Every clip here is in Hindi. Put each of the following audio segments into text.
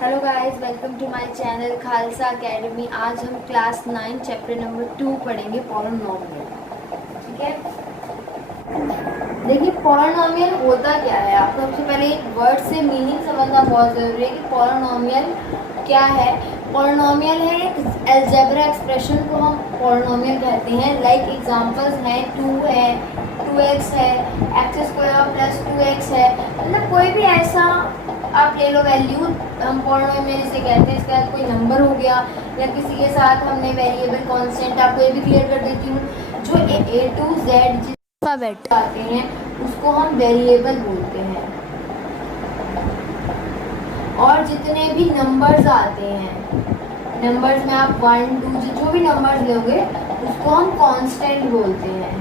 Hello guys, welcome to my channel Khalsa Academy. आज हम क्लास 9 चैप्टर नंबर 2 पढ़ेंगे, पॉलिनोमियल। ठीक है, देखिए पॉलिनोमियल होता क्या है। आपको सबसे पहले एक वर्ड से मीनिंग समझना बहुत ज़रूरी है कि पॉलिनोमियल क्या है। पॉलिनोमियल है एक अलजेब्रा एक्सप्रेशन को हम पॉलिनोमियल कहते हैं। लाइक एग्जांपल्स हैं 2 है, 2x है, x² + 2x है। मतलब कोई भी ऐसा आप ले लो वैल्यू, हम पॉलिनोमियल इसे कहते हैं। इसके बाद कोई नंबर हो गया या किसी के साथ हमने वेरिएबल कांस्टेंट, आपको ये भी क्लियर कर देती हूँ, जो A to Z अल्फाबेट आते हैं उसको हम वेरिएबल बोलते हैं। और जितने भी नंबर्स आते हैं, नंबर्स में आप 1 2 जो भी नंबर्स लोगे उसको हम कांस्टेंट बोलते हैं।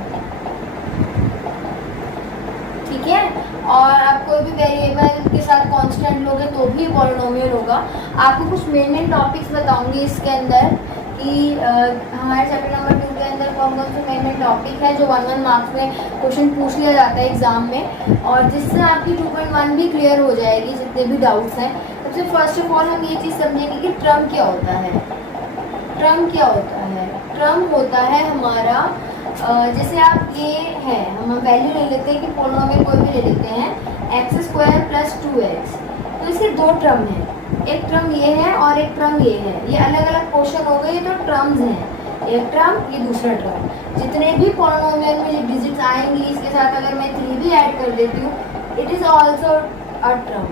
ठीक है, और आप कोई भी वेरिएबल के साथ कांस्टेंट लोगे तो भी पॉलिनोमियल होगा। आपको कुछ मेन टॉपिक्स बताऊंगी इसके अंदर कि हमारे चैप्टर नंबर 2 के अंदर कौन कौन से मेन टॉपिक है जो 1 मार्क्स में क्वेश्चन पूछ लिया जाता है एग्जाम में, और जिससे आपकी 2.1 भी क्लियर हो जाएगी जितने भी डाउट्स हैं। सबसे फर्स्ट ऑफ ऑल हम ये चीज़ समझेंगे कि ट्रम क्या होता है। ट्रम क्या होता है? ट्रम होता है हमारा, जैसे आप ये है, हम वैल्यू ले लेते हैं कि पॉलिनोमियल कोई भी ले लेते हैं x² + 2x, तो इसके दो ट्रम हैं। एक ट्रम ये है और एक ट्रम ये है। ये अलग अलग पोर्शन हो गए, ये तो ट्रम्स हैं। एक ट्रम, ये दूसरा ट्रम। जितने भी पॉलिनोमियल में जो डिजिट्स आएंगी इसके साथ अगर मैं 3 भी ऐड कर देती हूँ, it is also a term.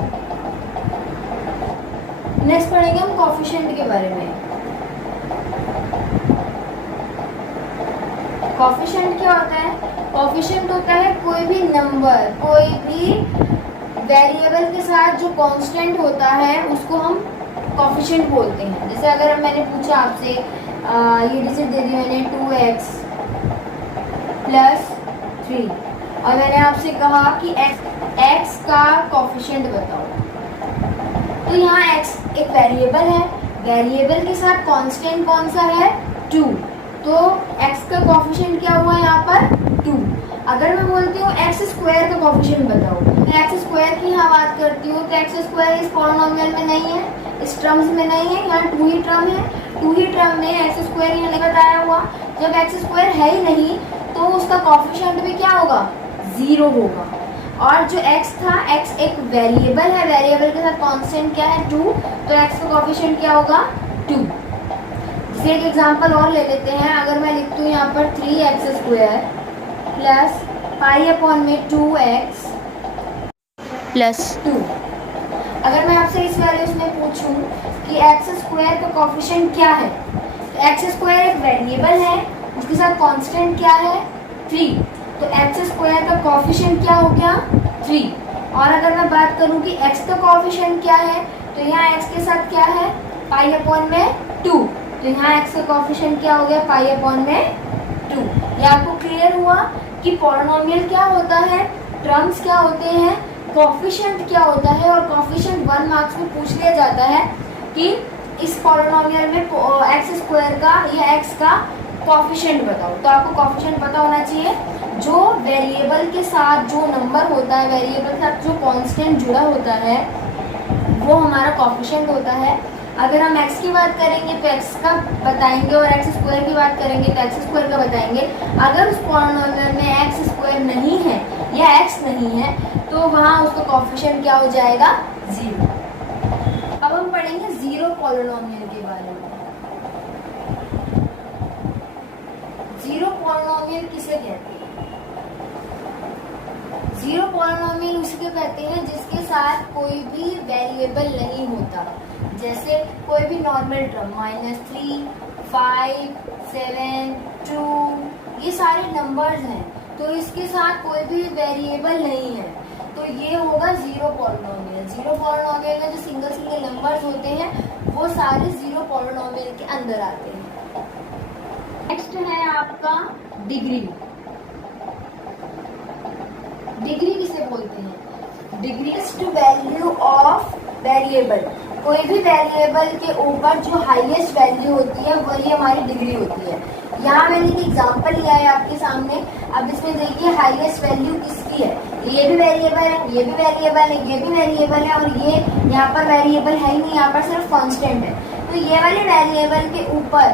Next पढ़ेंगे हम कोफिशिएंट के बारे में। कोफिशिएंट क्या होता है? कोफिशिएंट होता है कोई भी नंबर, कोई भी वेरिएबल के साथ जो कांस्टेंट होता है उसको हम कोफिशिएंट बोलते हैं। जैसे अगर मैंने पूछा आपसे, ये डिजिट दे दी मैंने 2x + 3, और मैंने आपसे कहा कि x का कोफिशिएंट बताओ, तो यहाँ x एक वेरिएबल है, वेरिएबल के साथ कांस्टेंट कौन सा है? 2, तो x का कोफिशिएंट क्या हुआ यहाँ पर? 2। अगर मैं बोलती हूँ x² का कोफिशिएंट बताओ, मैं x² की यहाँ बात करती हूँ, तो x² इस पॉलिनोमियल में नहीं है, इस ट्रम्स में नहीं है, यहाँ 2 ही ट्रम है। 2 ही ट्रम में x² यहाँ नहीं बताया हुआ। जब x² है ही नहीं तो उसका कोफिशिएंट भी क्या होगा? 0 होगा। और जो x था, x एक वेरिएबल है, वेरिएबल के साथ कांस्टेंट क्या है? 2, तो x का कोफिशिएंट क्या होगा? 2। जैसे एक एग्जांपल और ले लेते हैं। अगर मैं लिखती हूँ यहाँ पर 3x² + π/2x + 2। अगर मैं आपसे इस वैल्यूज में पूछूं कि x² का कोफिशिएंट क्या है, तो x² एक वेरिएबल है, उसके साथ कांस्टेंट क्या है? 3, तो x² का कोफिशिएंट क्या हो गया? 3। और अगर मैं बात करूं कि x का कोफिशिएंट क्या है, तो यहाँ x के साथ क्या है? π/2, तो यहाँ x का कोफिशिएंट क्या हो गया? π/2। ये आपको क्लियर हुआ कि पॉलिनोमियल क्या होता है, ट्रम्स क्या होते हैं, कोफिशिएंट क्या होता है। और कोफिशिएंट 1 मार्क्स में पूछ लिया जाता है कि इस पॉलिनोमियल में x² का या x का कोफिशिएंट बताओ। तो आपको कोफिशिएंट पता होना चाहिए। जो वेरिएबल के साथ जो नंबर होता है, वेरिएबल के साथ जो कांस्टेंट जुड़ा होता है, वो हमारा कोफिशिएंट होता है। अगर हम x की बात करेंगे तो x का बताएंगे, और x² की बात करेंगे तो x² का बताएंगे। अगर उस पॉलिनोमियल में x² नहीं है या x नहीं है तो वहाँ उसका कोफिशिएंट क्या हो जाएगा? 0। अब हम पढ़ेंगे जीरो पॉलिनोमियल के बारे में। जीरो पॉलिनोमियल किसे कहते हैं? जीरो पॉलिनोमियल उसको कहते हैं जिसके साथ कोई भी वेरिएबल नहीं होता। जैसे कोई भी नॉर्मल टर्म -3, 5, 7, 2, ये सारे नंबर्स हैं, तो इसके साथ कोई भी वेरिएबल नहीं है, तो ये होगा जीरो पॉलिनोमियल। जीरो पॉलिनोमियल में जो सिंगल नंबर्स होते हैं वो सारे जीरो पॉलिनोमियल के अंदर आते हैं। नेक्स्ट है आपका डिग्री। डिग्री किसे बोलते हैं? Degree is to value of variable. कोई भी वेरिएबल के ऊपर जो हाईएस्ट वैल्यू होती है वही हमारी डिग्री होती है। यहाँ मैंने एक एग्जांपल लिया है आपके सामने। अब इसमें देखिए हाईएस्ट वैल्यू किसकी है? ये भी वेरिएबल है, ये भी वेरिएबल है, ये भी वेरिएबल है, और ये यहाँ पर वेरिएबल है ही नहीं, यहाँ पर सिर्फ कांस्टेंट है। तो ये वाले वेरिएबल के ऊपर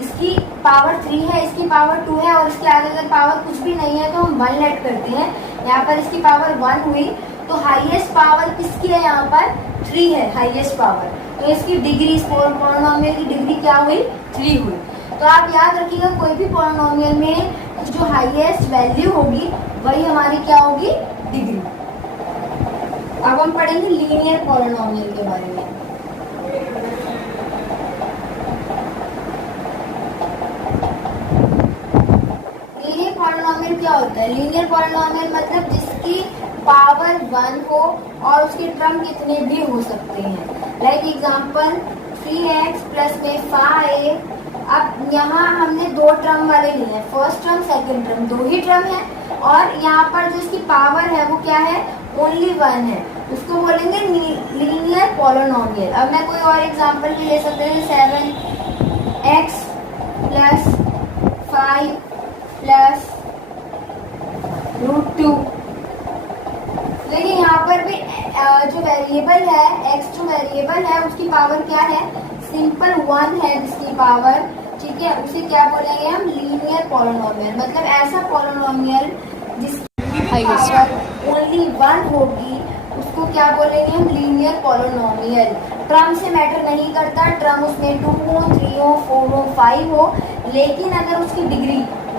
इसकी पावर 3 है, इसकी पावर 2 है, और इसके आगे अगर पावर कुछ भी नहीं है तो हम 1 लेट करते हैं। यहाँ पर इसकी पावर 1 हुई, तो हाईएस्ट पावर किसकी है, यहाँ पर 3 है हाईएस्ट पावर, तो इसकी डिग्री, इस पॉलिनोमियल की डिग्री क्या हुई, 3 हुई। तो आप याद रखिएगा कोई भी पॉलिनोमियल में जो हाईएस्ट वैल्यू होगी वही हमारी क्या होगी, डिग्री। अब हम पढ़ेंगे लीनियर पॉलिनोमियल के बारे में। लीनियर पॉलिनोमियल क्या होता है, लीनियर पॉलिनोमियल मतलब जिसकी पावर 1 हो और उसके टर्म कितने भी हो सकते हैं। लाइक एग्जांपल 3x प्लस में 5। अब यहाँ हमने 2 टर्म वाले लिए हैं, फर्स्ट टर्म सेकंड टर्म, 2 ही टर्म है, और यहाँ पर जो इसकी पावर है वो क्या है, ओनली 1 है, उसको बोलेंगे लीनियर पॉलिनोमियल। अब मैं कोई और एग्जांपल भी ले सकते हैं, 7x प्लस 5 प्लस √2। लेकिन यहाँ पर भी जो वेरिएबल है x, जो वेरिएबल है उसकी पावर क्या है, सिंपल 1 है जिसकी पावर, ठीक है, उसे क्या बोलेंगे हम, लीनियर पॉलिनोमियल। मतलब ऐसा पॉलिनोमियल जिसकी पावर ओनली 1 होगी उसको क्या बोलेंगे हम, लीनियर पॉलिनोमियल। टर्म से मैटर नहीं करता, टर्म उसमें 2 हो, 3 हो, 4 हो, 5 हो, लेकिन अगर उसकी डिग्री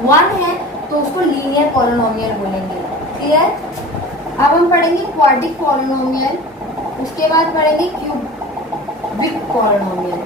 1 है तो उसको लीनियर पॉलिनोमियल बोलेंगे। क्लियर। अब हम पढ़ेंगे क्वाड्रिक पॉलिनोमियल, उसके बाद पढ़ेंगे क्यूबिक पॉलिनोमियल।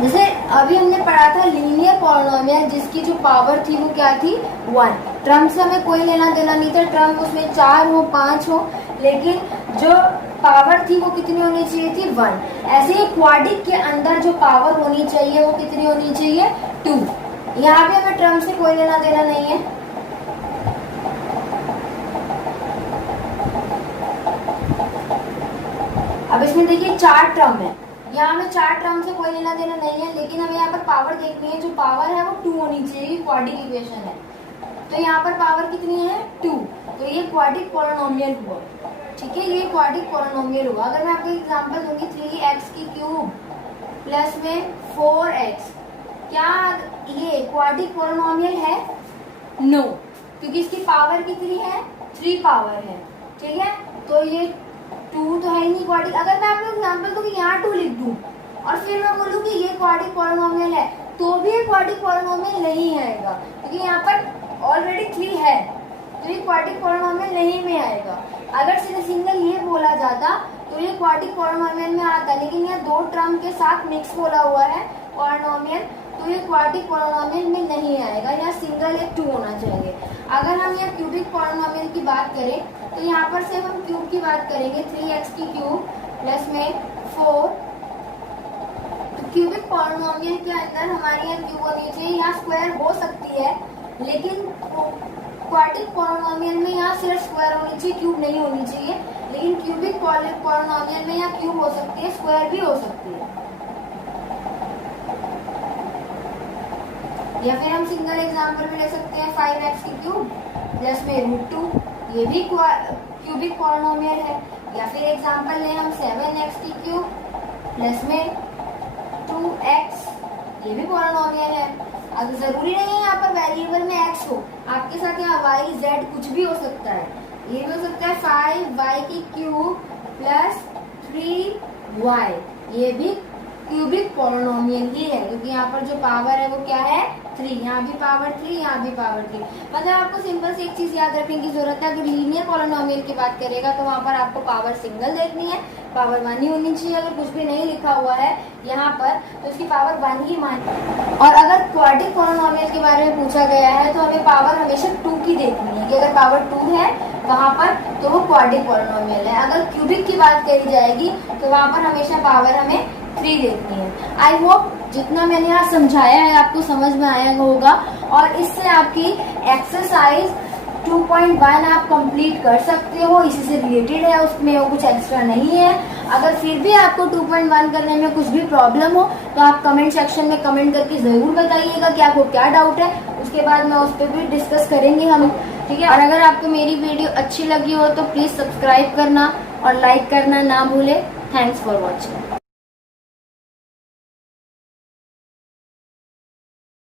जैसे अभी हमने पढ़ा था लीनियर पॉलिनोमियल जिसकी जो पावर थी वो क्या थी, 1। टर्म से हमें कोई लेना देना नहीं था, टर्म उसमें 4 हो 5 हो, लेकिन जो पावर थी वो कितनी होनी चाहिए थी, 1। ऐसे ही क्वाड्रिक के अंदर जो पावर होनी चाहिए वो कितनी होनी चाहिए, 2। यहाँ पे हमें टर्म से कोई लेना देना नहीं है। अब इसमें देखिए 4 टर्म है, यहाँ हमें 4 टर्म से कोई लेना देना नहीं है, लेकिन हमें यहाँ पर पावर देखनी है, जो पावर है वो 2 होनी चाहिए, क्वाड्रिक इक्वेशन है। तो यहाँ पर पावर कितनी है, 2, तो ये क्वाड्रिक पॉलिनोमियल हुआ, ठीक है, ये क्वाड्रिक पॉलिनोमियल हुआ। अगर मैं आपको एग्जांपल दूंगी 3x की क्यूब प्लस में 4x, क्या ये क्वाड्रिक पॉलिनोमियल है, नो, क्योंकि इसकी पावर कितनी है, 3 पावर है, ठीक है, तो ये 2 तो है ही नहीं क्वाड्रिक। अगर मैं आपको एग्जांपल दूं कि यहाँ 2 लिख दूं और फिर मैं बोलूं कि ये क्वाड्रिक पॉलिनोमियल है, तो भी ये क्वाड्रिक पॉलिनोमियल नहीं आएगा, क्योंकि यहाँ पर ऑलरेडी 3 है, तो ये क्वाड्रिक पॉलिनोमियल नहीं में आएगा। अगर सिर्फ सिंगल ये बोला जाता तो ये क्वाड्रिक पॉलिनोमियल में आता, लेकिन यहाँ 2 टर्म के साथ मिक्स बोला हुआ है पॉलिनोमियल, तो ये क्वाड्रिक पॉलिनोमियल में नहीं आएगा, यहाँ सिंगल एक 2 होना चाहिए। अगर हम यहाँ क्यूबिक पॉलिनोमियल की बात करें तो यहाँ पर सिर्फ हम क्यूब की बात करेंगे, 3x की क्यूब प्लस में 4। तो क्यूबिक पॉलिनोमियल के अंदर हमारे यहाँ क्यूब होनी चाहिए, यहाँ स्क्वायर हो सकती है, लेकिन क्वाड्रिक पॉलिनोमियल में यहाँ सिर्फ स्क्वायर होनी चाहिए, क्यूब नहीं होनी चाहिए। लेकिन क्यूबिक पॉलिनोमियल में यहाँ क्यूब हो सकती है, स्क्वायर भी हो सकती है। या फिर हम सिंगल एग्जांपल में ले सकते हैं 5x की क्यूब प्लस में √2, ये भी क्यूबिक पॉलिनोमियल है। या फिर एग्जांपल लें हम 7x की क्यूब प्लस में 2x, ये भी पॉलिनोमियल है। अब जरूरी नहीं है यहाँ पर वेरिएबल में x हो, आपके साथ यहाँ y z कुछ भी हो सकता है, ये भी हो सकता है 5y की क्यूब प्लस 3y, ये भी क्यूबिक पॉलिनोमियल ही है, क्योंकि यहाँ पर जो पावर है वो क्या है, 3, यहाँ भी पावर 3, यहाँ भी पावर 3। मतलब आपको सिंपल से एक चीज याद रखने की जरूरत है, अगर लीनियर पॉलिनोमियल की बात करेगा तो वहाँ पर आपको पावर सिंगल देखनी है, पावर 1 ही होनी चाहिए। अगर कुछ भी नहीं लिखा हुआ है यहाँ पर तो उसकी पावर 1 ही मानी। और अगर क्वाड्रिक पॉलिनोमियल के बारे में पूछा गया है तो हमें पावर हमेशा 2 की देखनी है, कि अगर पावर 2 है वहाँ पर तो वो क्वाड्रिक पॉलिनोमियल है। अगर क्यूबिक की बात करी जाएगी तो वहाँ पर हमेशा पावर हमें 3 देखनी है। आई होप जितना मैंने यहाँ समझाया है आपको समझ में आया होगा, और इससे आपकी एक्सरसाइज 2.1 आप कंप्लीट कर सकते हो। इसी से रिलेटेड है, उसमें वो कुछ एक्स्ट्रा नहीं है। अगर फिर भी आपको 2.1 करने में कुछ भी प्रॉब्लम हो तो आप कमेंट सेक्शन में कमेंट करके जरूर बताइएगा कि आपको क्या डाउट है। उसके बाद में उस पर भी डिस्कस करेंगे हम, ठीक है। और अगर आपको मेरी वीडियो अच्छी लगी हो तो प्लीज सब्सक्राइब करना और लाइक करना ना भूले। Thanks for watching.